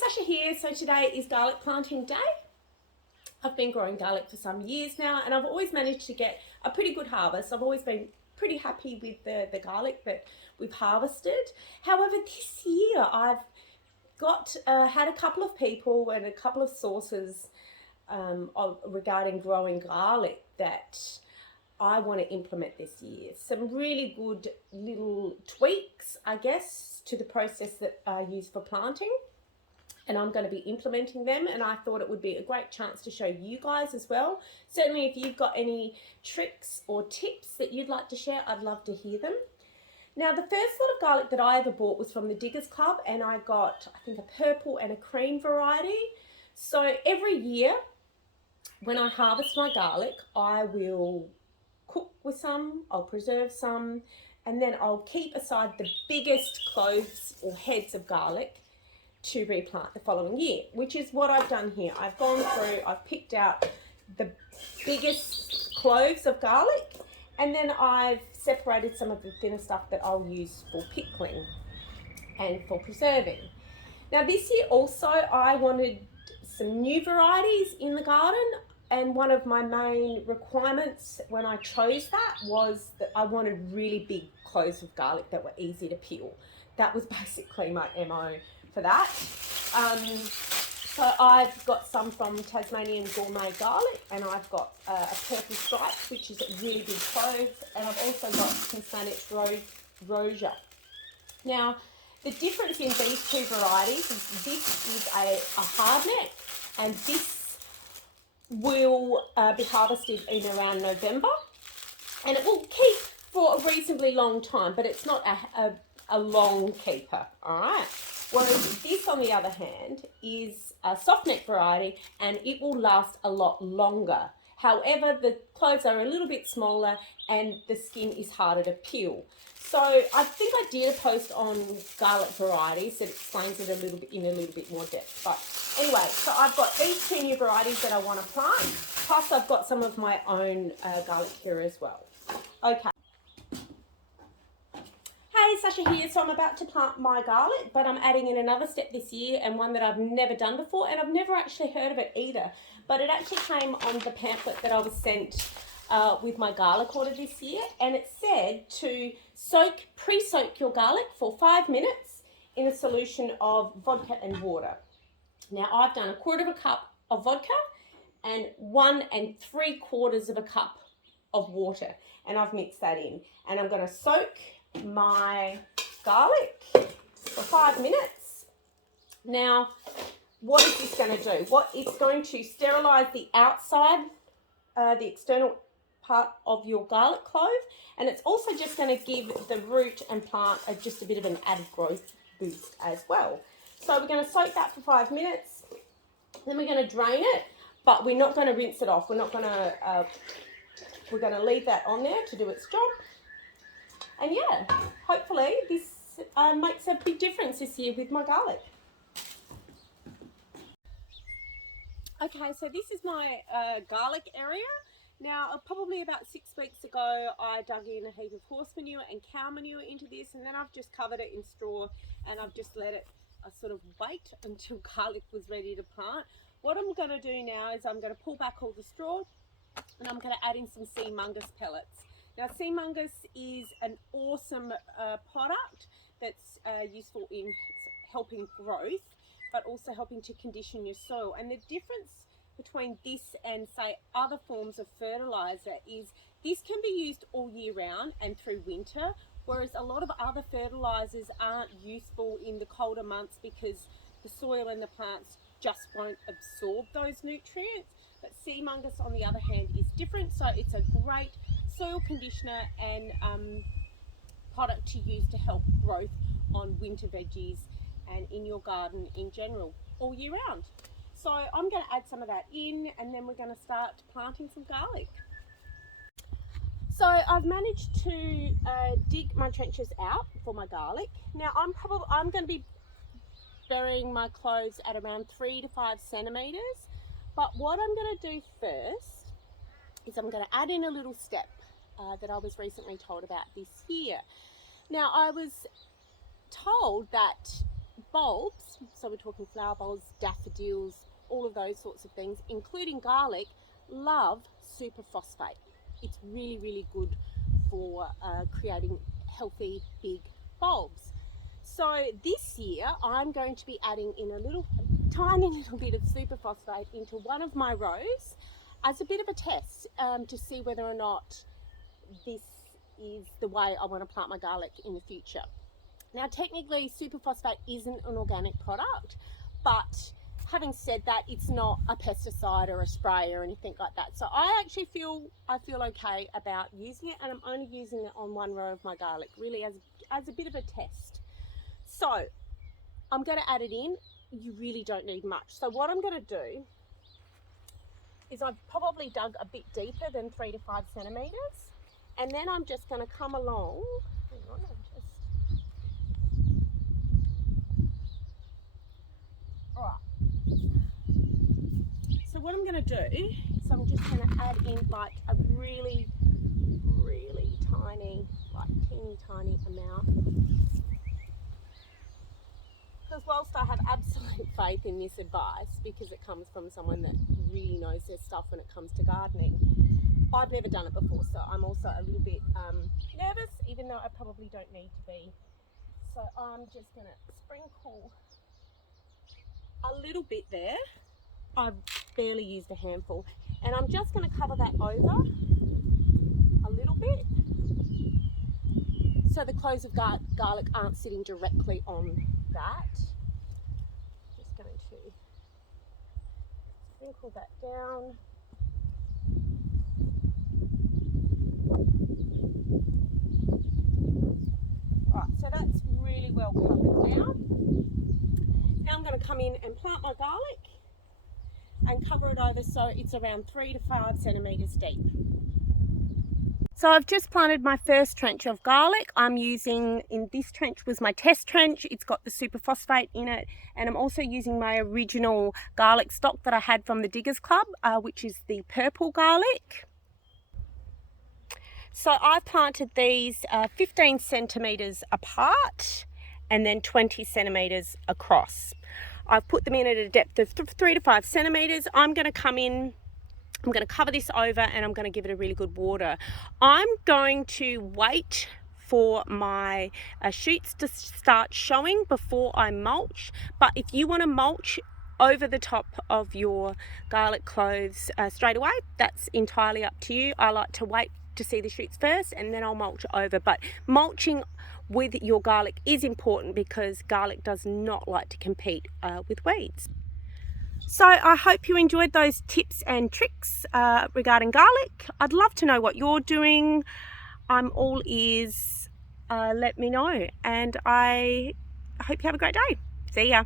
Sasha here. So today is garlic planting day. I've been growing garlic for some years now and I've always managed to get a pretty good harvest. I've always been pretty happy with the garlic that we've harvested. However, this year I've had a couple of people and a couple of sources regarding growing garlic that I want to implement this year. Some really good little tweaks, I guess, to the process that I use for planting. And I'm going to be implementing them, and I thought it would be a great chance to show you guys as well. Certainly if you've got any tricks or tips that you'd like to share, I'd love to hear them. Now, the first lot of garlic that I ever bought was from the Diggers Club, and I got, I think, a purple and a cream variety. So every year when I harvest my garlic, I will cook with some, I'll preserve some, and then I'll keep aside the biggest cloves or heads of garlic to replant the following year, which is what I've done here. I've gone through, I've picked out the biggest cloves of garlic, and then I've separated some of the thinner stuff that I'll use for pickling and for preserving. Now this year also I wanted some new varieties in the garden, and one of my main requirements when I chose that was that I wanted really big cloves of garlic that were easy to peel. That was basically my MO for that. So I've got some from Tasmanian Gourmet Garlic, and I've got a purple stripe, which is a really big clove, and I've also got some Spanish Roja. Now, the difference in these two varieties is this is a hardneck, and this will be harvested in around November, and it will keep for a reasonably long time, but it's not a long keeper, all right? Whereas this, on the other hand, is a soft neck variety and it will last a lot longer. However, the cloves are a little bit smaller and the skin is harder to peel. So I think I did a post on garlic varieties that explains it a little bit more depth. But anyway, so I've got these two new varieties that I want to plant, plus I've got some of my own garlic here as well. Okay. Hey, Sasha here. So I'm about to plant my garlic, but I'm adding in another step this year, and one that I've never done before, and I've never actually heard of it either. But it actually came on the pamphlet that I was sent with my garlic order this year, and it said to pre-soak your garlic for 5 minutes in a solution of vodka and water. Now I've done 1/4 cup of vodka and 1 3/4 cup of water, and I've mixed that in, and I'm going to soak my garlic for 5 minutes. Now, what is this going to do? It's going to sterilize the outside, the external part of your garlic clove, and it's also just going to give the root and plant just a bit of an added growth boost as well. So we're going to soak that for 5 minutes, then we're going to drain it, but we're not going to rinse it off. We're going to leave that on there to do its job. And yeah, hopefully this makes a big difference this year with my garlic. Okay, so this is my garlic area. Now, probably about 6 weeks ago, I dug in a heap of horse manure and cow manure into this, and then I've just covered it in straw, and I've just let it sort of wait until garlic was ready to plant. What I'm going to do now is I'm going to pull back all the straw, and I'm going to add in some sea mungus pellets. Now, sea mungus is an awesome product that's useful in helping growth, but also helping to condition your soil. And the difference between this and, say, other forms of fertilizer is this can be used all year round and through winter, whereas a lot of other fertilizers aren't useful in the colder months because the soil and the plants just won't absorb those nutrients. But sea mungus, on the other hand, is different, so it's a great soil conditioner and product to use to help growth on winter veggies and in your garden in general all year round. So I'm going to add some of that in, and then we're going to start planting some garlic. So I've managed to dig my trenches out for my garlic. Now I'm going to be burying my cloves at around 3 to 5 centimeters. But what I'm going to do first is I'm going to add in a little step that I was recently told about this year. Now, I was told that bulbs, so we're talking flower bulbs, daffodils, all of those sorts of things, including garlic, love superphosphate. It's really, really good for creating healthy big bulbs. So this year I'm going to be adding in a tiny little bit of superphosphate into one of my rows as a bit of a test to see whether or not this is the way I want to plant my garlic in the future. Now technically superphosphate isn't an organic product, but having said that, it's not a pesticide or a spray or anything like that. So I actually feel okay about using it, and I'm only using it on one row of my garlic, really as a bit of a test. So I'm going to add it in. You really don't need much. So what I'm going to do is I've probably dug a bit deeper than 3 to 5 centimeters, and then I'm just going to come along. Hang on, all right. So what I'm going to do is I'm just going to add in like a really, really tiny, like teeny tiny amount. Because whilst I have absolute faith in this advice, because it comes from someone that really knows their stuff when it comes to gardening, I've never done it before, so I'm also a little bit nervous, even though I probably don't need to be. So I'm just going to sprinkle a little bit there. I've barely used a handful, and I'm just going to cover that over a little bit so the cloves of garlic aren't sitting directly on that. Just going to sprinkle that down. Right, so that's really well covered now. Now I'm going to come in and plant my garlic and cover it over so it's around 3 to 5 centimeters deep. So I've just planted my first trench of garlic. I'm using, in this trench was my test trench. It's got the superphosphate in it, and I'm also using my original garlic stock that I had from the Diggers Club, which is the purple garlic. So I've planted these 15 centimeters apart and then 20 centimeters across. I've put them in at a depth of 3 to 5 centimeters. I'm going to come in, I'm going to cover this over, and I'm going to give it a really good water. I'm going to wait for my shoots to start showing before I mulch, but if you want to mulch over the top of your garlic cloves straight away, that's entirely up to you. I like to wait to see the shoots first, and then I'll mulch over. But mulching with your garlic is important because garlic does not like to compete with weeds. So I hope you enjoyed those tips and tricks regarding garlic. I'd love to know what you're doing. I'm all ears. Let me know, and I hope you have a great day. See ya.